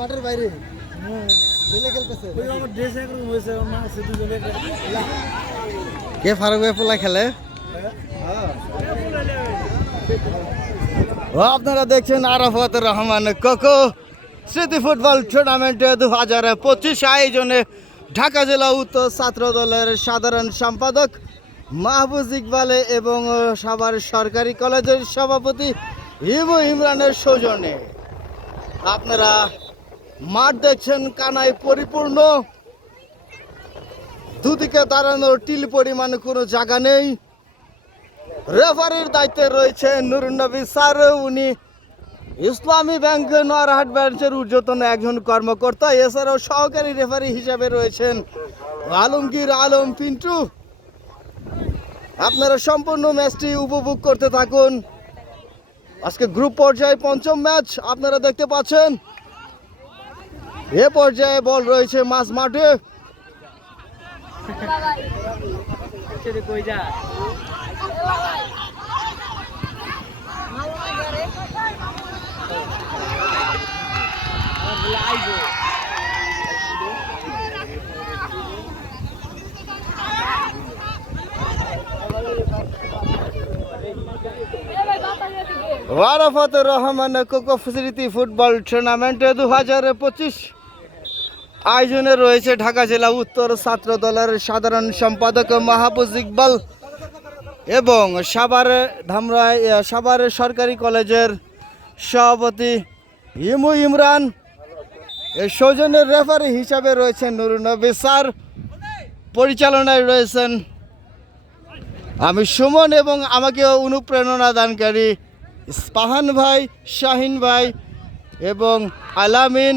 মাঠের বাইরে কে ফারুক ভাই পোলা খেলে? আপনারা দেখছেন আরাফাত রহমান কোকো স্মৃতি ফুটবল টুর্নামেন্টে 2025 আয়োজনে ঢাকা জেলা উত্তর ছাত্র দলের সাধারণ সম্পাদক মাহফুজ ইকবালে এবং সাভার সরকারি কলেজের সভাপতি হিমু ইমরানের সৌজন্যে আপনারা মাঠ দেখছেন কানায় পরিপূর্ণ। দুদিকে দাঁড়ানোর টিল পরিমাণ কোনো জায়গা নেই। রেফারির দায়িত্বে রয়েছে নুরুন নবী স্যার, উনি ইসলামী ব্যাংক নরহাট ব্রাঞ্চের ঊর্ধ্বতন একজন কর্মকর্তা। এছাড়াও সহকারী রেফারি হিসাবে রয়েছেন আলমগীর আলম পিন্টু। আপনারা সম্পূর্ণ ম্যাচটি উপভোগ করতে থাকুন। আজকে গ্রুপ পর্যায়ে পঞ্চম ম্যাচ আপনারা দেখতে পাচ্ছেন। এ পর্যায়ে বল রয়েছে মাঝ মাঠে। আরাফাত রহমান কোকো স্মৃতি ফুটবল টুর্নামেন্ট 2025 আয়োজনে রয়েছে ঢাকা জেলা উত্তর ছাত্র দলের সাধারণ সম্পাদক মাহফুজ ইকবাল এবং সাভার সরকারি কলেজের সভাপতি হিমু ইমরান। এই সৌজন্যের রেফারি হিসাবে রয়েছেন নুরুন নবী স্যার। পরিচালনায় রয়েছেন আমি সুমন এবং আমাকে অনুপ্রেরণা দানকারী ইস্পাহান ভাই, শাহিন ভাই এবং আলামিন।